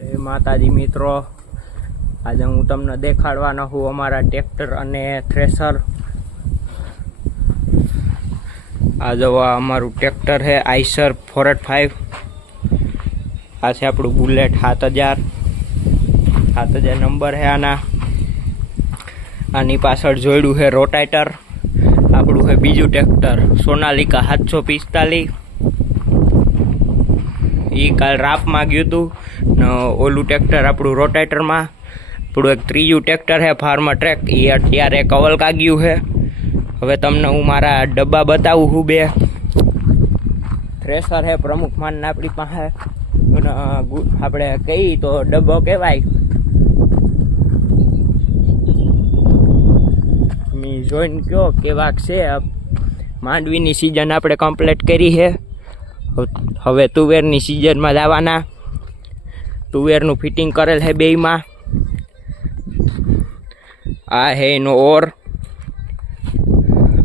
જય માતાજી મિત્રો, આજે હું તમને દેખાડવાનો હું અમારા ટ્રેક્ટર અને થ્રેસર। આ જો અમારું ટ્રેક્ટર છે આઈસર 485। આ છે આપણું બુલેટ 7000 નંબર છે આના। આની પાછળ જોડ્યું છે રોટાટર। આપણું છે બીજું ટ્રેક્ટર સોનાલિકા 745। એ કાલ રાપમાં ગયું હતું ને ઓલું ટ્રેક્ટર આપણું રોટેટરમાં। આપણું એક ત્રીજું ટ્રેક્ટર છે ફાર્મર ટ્રેક, એ અત્યારે કવલકા ગયું છે। હવે તમને હું મારા ડબ્બા બતાવું છું। બે થ્રેસર છે પ્રમુખ માન આપણી પાસે, આપણે કહીએ તો ડબ્બો કહેવાય। જોઈને કયો કેવાક છે। માંડવીની સિઝન આપણે કમ્પ્લીટ કરી છે। હવે તુવેરની સિઝનમાં જવાના। તુવેરનું ફિટિંગ કરેલ છે બેયમાં। આ હે એનો ઓર,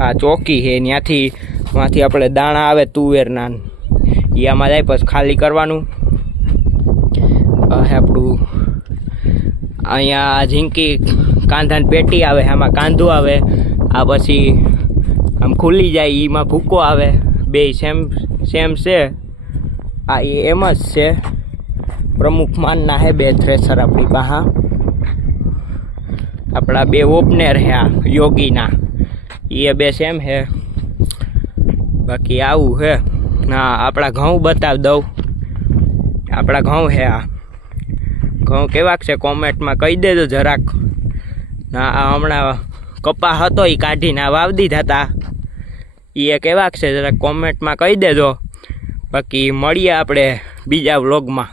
આ ચોકી છે, ત્યાંથી આપણે દાણા આવે તુવેરના, એ આમાં જાય પછી ખાલી કરવાનું। આપણું અહીંયા ઝીંકી કાંધાની પેટી આવે, આમાં કાંધું આવે, આ પછી આમ ખુલી જાય, એમાં ભૂકો આવે। બે સેમ છે। આ એમ જ છે। પ્રમુખ માનના હે બે થ્રેસર આપણી પાસે। આપણા બે ઓપનર છે આ યોગીના, એ બે સેમ છે। બાકી આવું છે ના। આપણા ઘઉં બતાવી દઉં। આપણા ઘઉં છે આ ઘઉં કેવાક છે કોમેન્ટમાં કહી દેજો જરાક ના। આ હમણાં કપા હતો એ કાઢીને આ વાવી દીધા હતા, એ કેવાક છે જરાક કોમેન્ટમાં કહી દેજો। બાકી મળીએ આપણે બીજા વ્લોગમાં।